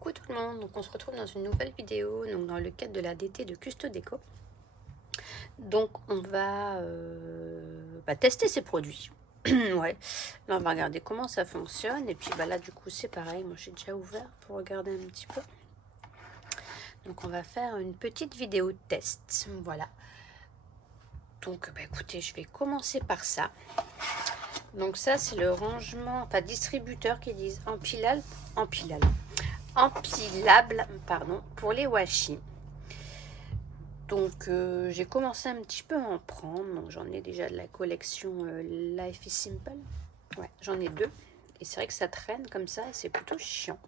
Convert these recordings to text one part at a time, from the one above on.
Coucou tout le monde, donc on se retrouve dans une nouvelle vidéo, donc dans le cadre de la DT de Custo Déco. Donc on va tester ces produits. Ouais, là on va regarder comment ça fonctionne et puis là du coup c'est pareil, moi j'ai déjà ouvert pour regarder un petit peu. Donc on va faire une petite vidéo de test, voilà. Donc écoutez, je vais commencer par ça. Donc ça c'est le rangement, enfin distributeur qui disent empilable, pardon, pour les washi. Donc j'ai commencé un petit peu à en prendre. Donc j'en ai déjà de la collection Life is Simple. Ouais, j'en ai deux. Et c'est vrai que ça traîne comme ça, c'est plutôt chiant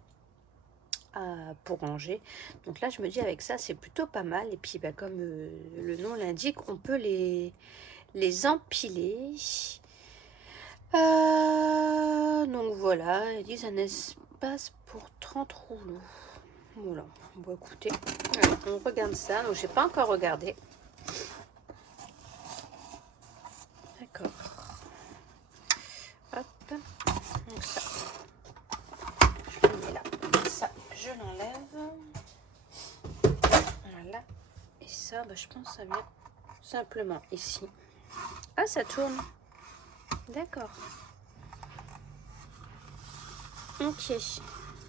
pour ranger. Donc là je me dis avec ça c'est plutôt pas mal. Et puis comme le nom l'indique, on peut les empiler. Donc voilà, ils disent un espace pour 30 rouleaux. Voilà, bon écoutez, on regarde ça. Donc j'ai pas encore regardé. D'accord. Hop. Donc ça, je le mets là. Ça, je l'enlève. Voilà. Et ça, je pense que ça vient simplement ici. Ah, ça tourne. D'accord. Ok.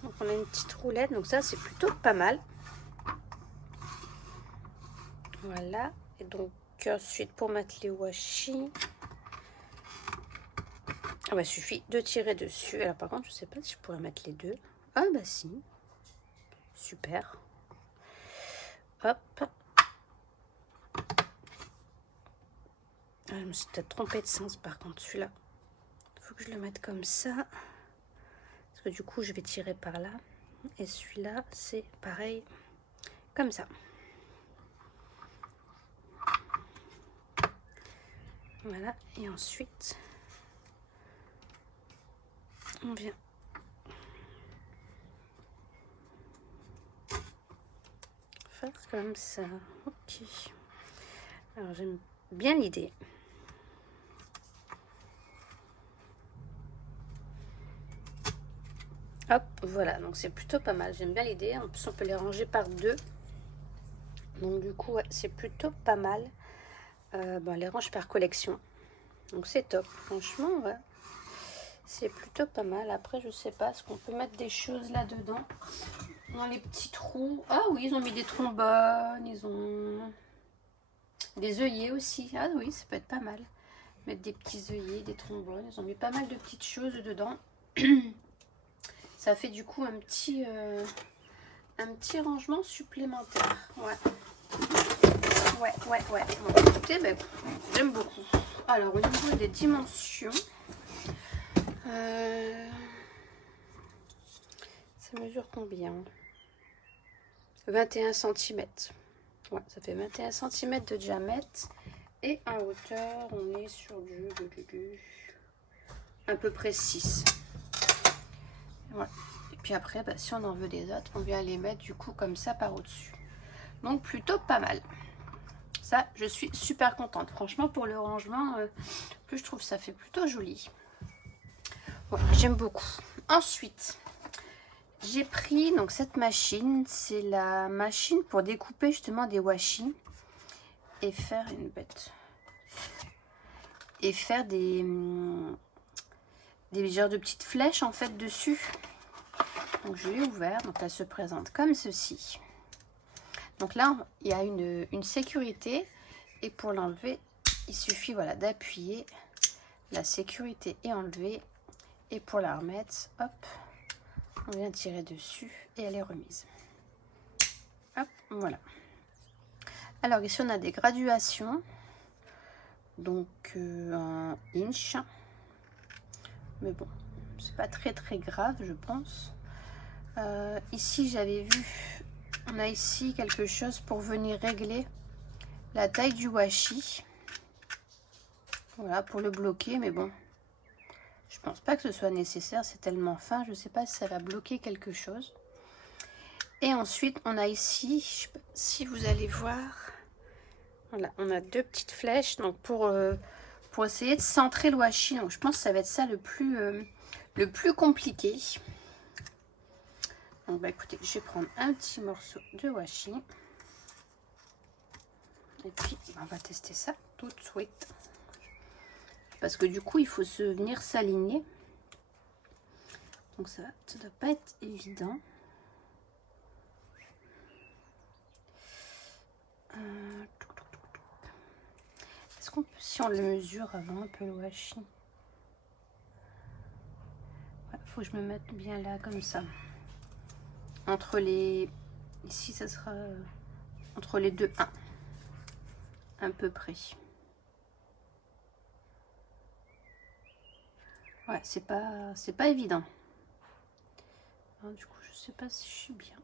Donc on a une petite roulette. Donc ça, c'est plutôt pas mal. Voilà. Et donc ensuite, pour mettre les washi, il suffit de tirer dessus. Alors par contre, je sais pas si je pourrais mettre les deux. Ah si. Super. Hop. Ah, je me suis peut-être trompée de sens par contre celui-là. Il faut que je le mette comme ça. Parce que du coup, je vais tirer par là. Et celui-là, c'est pareil. Comme ça. Voilà. Et ensuite, on vient faire comme ça. Ok. Alors, j'aime bien l'idée. Hop, voilà. Donc, c'est plutôt pas mal. J'aime bien l'idée. En plus, on peut les ranger par deux. Donc, du coup, ouais, c'est plutôt pas mal. On les range par collection. Donc, c'est top. Franchement, ouais. C'est plutôt pas mal. Après, je sais pas, est-ce qu'on peut mettre des choses là-dedans? Dans les petits trous. Ah oui, ils ont mis des trombones. Ils ont des œillets aussi. Ah oui, ça peut être pas mal. Mettre des petits œillets, des trombones. Ils ont mis pas mal de petites choses dedans. Ça fait du coup un petit rangement supplémentaire. Ouais. Ouais. Bon, écoutez, j'aime beaucoup. Alors, au niveau des dimensions, ça mesure combien? 21 cm. Ouais, ça fait 21 cm de diamètre. Et en hauteur, on est sur du à peu près 6. Ouais. Et puis après, si on en veut des autres, on vient les mettre du coup comme ça par au-dessus. Donc plutôt pas mal. Ça, je suis super contente. Franchement, pour le rangement, je trouve ça fait plutôt joli. Ouais, j'aime beaucoup. Ensuite, j'ai pris donc cette machine. C'est la machine pour découper justement des washi et faire une bête. Et faire des genres de petites flèches en fait dessus. Donc je l'ai ouvert. Donc elle se présente comme ceci. Donc là, il y a une sécurité. Et pour l'enlever, il suffit d'appuyer. La sécurité est enlevée. Et pour la remettre, hop, on vient tirer dessus et elle est remise. Hop, voilà. Alors ici, on a des graduations. Donc en inch. Mais bon, c'est pas très grave, je pense. Ici, j'avais vu, on a ici quelque chose pour venir régler la taille du washi. Voilà, pour le bloquer, mais bon, je pense pas que ce soit nécessaire, c'est tellement fin, je sais pas si ça va bloquer quelque chose. Et ensuite, on a ici, je sais pas si vous allez voir, voilà, on a deux petites flèches, donc pour essayer de centrer le washi. Donc je pense que ça va être ça le plus compliqué. Donc bah écoutez, je vais prendre un petit morceau de washi. Et puis on va tester ça tout de suite. Parce que du coup il faut venir s'aligner. Donc ça doit pas être évident. Est-ce qu'on peut, si on le mesure avant un peu le washi, faut que je me mette bien là comme ça. Entre les, ici ça sera entre les deux 1 à peu près. Ouais, c'est pas évident. Alors, du coup, je sais pas si je suis bien.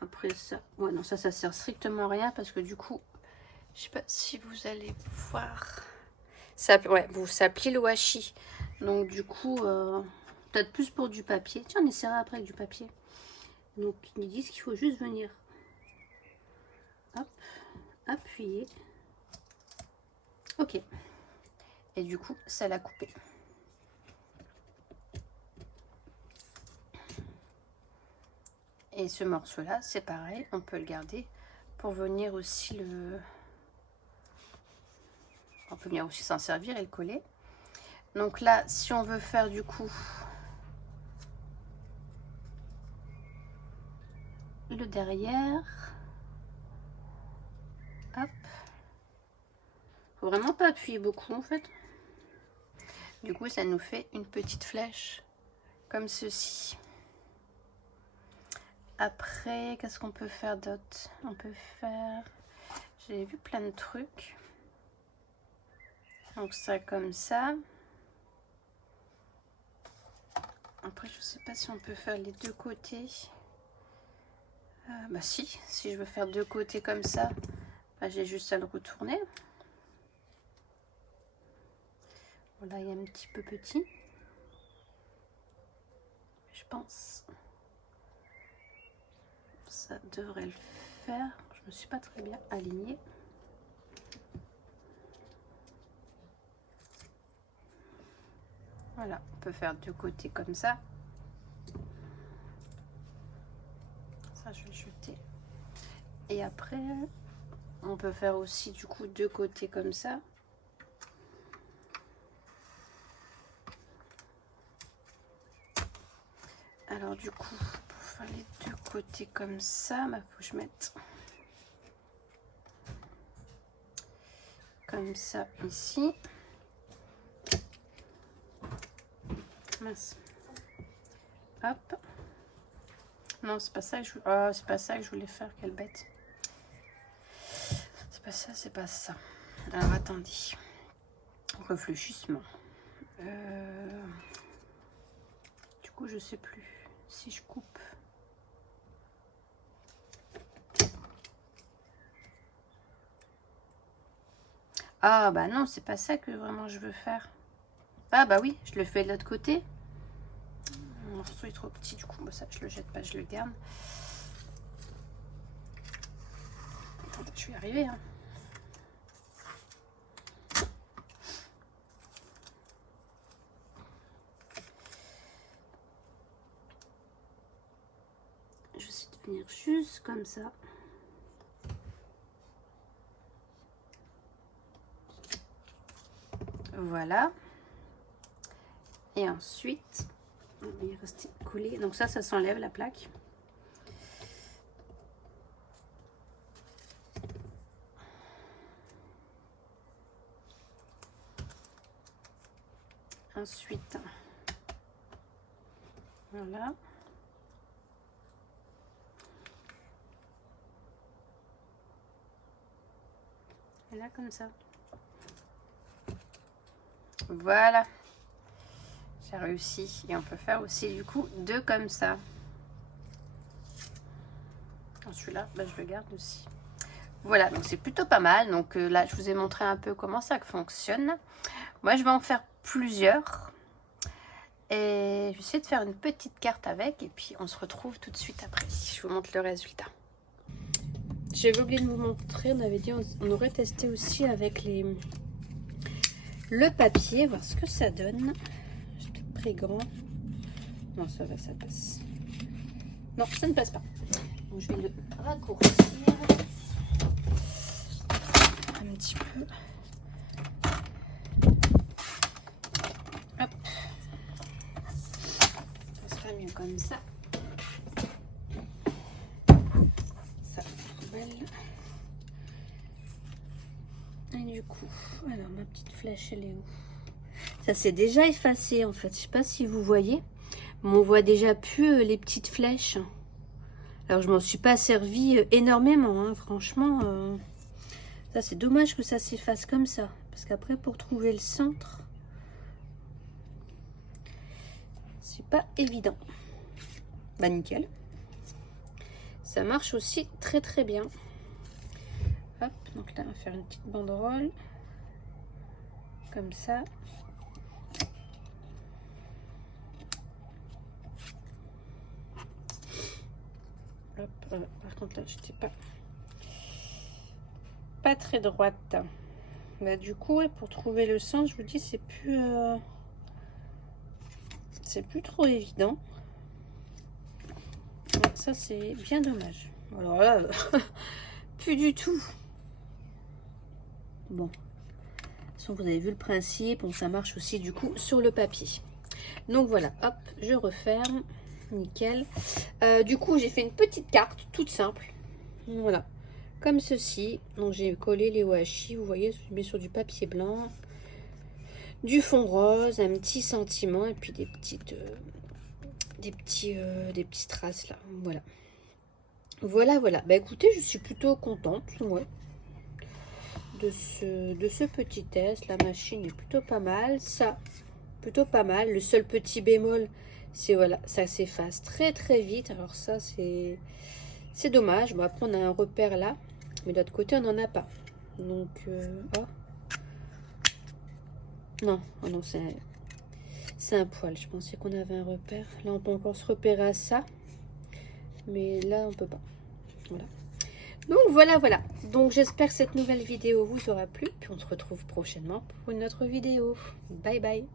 Après ça, ouais, non, ça sert strictement à rien parce que du coup, je sais pas si vous allez voir. Ça, ouais, ça plie le washi. Donc du coup, peut-être plus pour du papier. Tiens, on essaiera après avec du papier. Donc ils disent qu'il faut juste venir, hop, appuyer. Ok. Et du coup, ça l'a coupé. Et ce morceau-là, c'est pareil, on peut le garder pour venir aussi le... On peut venir aussi s'en servir et le coller. Donc là, si on veut faire du coup le derrière, hop, faut vraiment pas appuyer beaucoup en fait. Du coup, ça nous fait une petite flèche comme ceci. Après, qu'est-ce qu'on peut faire d'autre? On peut faire... J'ai vu plein de trucs. Donc ça comme ça. Après, je sais pas si on peut faire les deux côtés. Bah si je veux faire deux côtés comme ça, bah, j'ai juste à le retourner. Voilà, il est un petit peu petit. Je pense. Ça devrait le faire. Je me suis pas très bien alignée. Voilà, on peut faire deux côtés comme ça. Ça, je vais jeter. Et après, on peut faire aussi du coup deux côtés comme ça. Alors du coup, pour faire les deux côtés comme ça, bah, faut que je mette comme ça ici. Mince. Hop. Non, c'est pas ça que je... Oh, c'est pas ça que je voulais faire, quelle bête. C'est pas ça, c'est pas ça. Alors attendez. Réfléchissement. Du coup, je sais plus si je coupe. Ah bah non, c'est pas ça que vraiment je veux faire. Ah bah oui, je le fais de l'autre côté. Mon morceau est trop petit, du coup, bah ça je le jette pas, je le garde. Attendez, je vais y arriver. Hein. Je vais essayer de venir juste comme ça. Voilà. Et ensuite, on va y rester collé. Donc ça s'enlève la plaque. Ensuite, voilà. Et là, comme ça. Voilà. J'ai réussi. Et on peut faire aussi, du coup, deux comme ça. Celui-là, bah, je le garde aussi. Voilà, donc c'est plutôt pas mal. Donc là, je vous ai montré un peu comment ça fonctionne. Moi, je vais en faire plusieurs. Et je vais essayer de faire une petite carte avec. Et puis, on se retrouve tout de suite après. Je vous montre le résultat. J'avais oublié de vous montrer. On avait dit on aurait testé aussi avec le papier. Voir ce que ça donne. J'ai peut-être pris grand. Non, ça va, ça passe. Non, ça ne passe pas. Donc je vais le raccourcir un petit peu. Hop. Ça sera mieux comme ça. Ça, poubelle. Et du coup, alors ma petite flèche, elle est où? Ça s'est déjà effacé en fait. Je sais pas si vous voyez, mais on voit déjà plus les petites flèches. Alors je m'en suis pas servi énormément, hein, franchement. Ça c'est dommage que ça s'efface comme ça, parce qu'après pour trouver le centre, c'est pas évident. Bah nickel. Ça marche aussi très très bien. Hop, donc là on va faire une petite banderole comme ça. Hop, par contre là j'étais pas très droite. Bah, du coup ouais, pour trouver le centre, je vous dis c'est plus trop évident. Donc, ça c'est bien dommage. Alors là plus du tout. Bon, de toute façon vous avez vu le principe. Bon, ça marche aussi du coup sur le papier. Donc voilà, hop, je referme. Nickel. Du coup j'ai fait une petite carte toute simple. Voilà, comme ceci. Donc j'ai collé les washi, vous voyez, je mets sur du papier blanc, du fond rose, un petit sentiment et puis des petites traces là. Voilà. Bah écoutez, je suis plutôt contente, ouais, de ce petit test. La machine est plutôt pas mal, ça plutôt pas mal. Le seul petit bémol, c'est voilà, ça s'efface très très vite. Alors ça c'est dommage. Bon, après on a un repère là, mais de l'autre côté on n'en a pas. Donc oh. Non, oh non, c'est un poil. Je pensais qu'on avait un repère. Là on peut encore se repérer à ça, mais là on peut pas. Voilà. Donc voilà. Donc j'espère que cette nouvelle vidéo vous aura plu. Puis on se retrouve prochainement pour une autre vidéo. Bye bye.